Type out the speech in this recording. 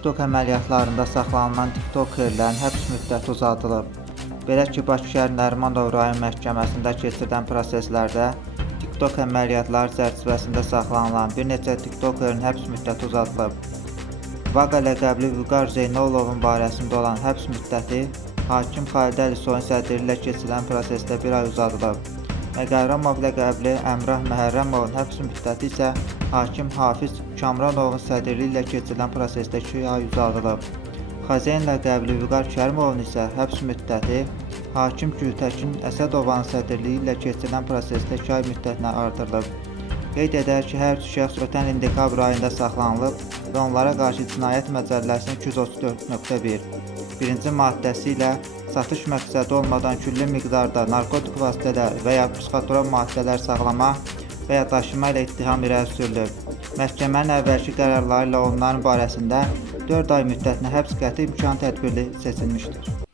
TikTok əməliyyatlarında saxlanılan tiktokerlərin həbs müddəti uzadılıb. Belə ki, Bakı şəhər Nərimanov rayon məhkəməsində keçirilən proseslərdə TikTok əməliyyatları çərçivəsində saxlanılan bir neçə tiktokerin həbs müddəti uzadılıb. Vaqa ləqəbli Vüqar Zeynolovun barəsində olan həbs müddəti hakim Xalid Əlisoyun sədrliyi ilə keçirilən prosesdə 1 ay uzadılıb. Məqərramov ləqəbli Əmrah Məhərrəmovun həbs müddəti isə hakim Hafiz Kamranovun sədrliyi ilə keçirilən prosesdə 2 ay uzadılıb. Xazeyn ləqəbli Vüqar Kərimovun isə həbs müddəti hakim Gültəkin Əsədovanın sədrliyi ilə keçirilən prosesdə 2 ay müddətinə artırılıb. Qeyd edək ki, hər üç şəxs ötən ilin dekabr ayında saxlanılıb və onlara qarşı Cinayət Məcəlləsinin 234.1 birinci maddəsi ilə satış məqsədi olmadan külli miqdarda narkotik vasitələr və ya psixotrop maddələr saxlama və ya daşıma ilə ittiham irəli sürülür. Məhkəmənin əvvəlki qərarları ilə onların barəsində 4 ay müddətinə həbs qəti imkan tədbiri seçilmişdir.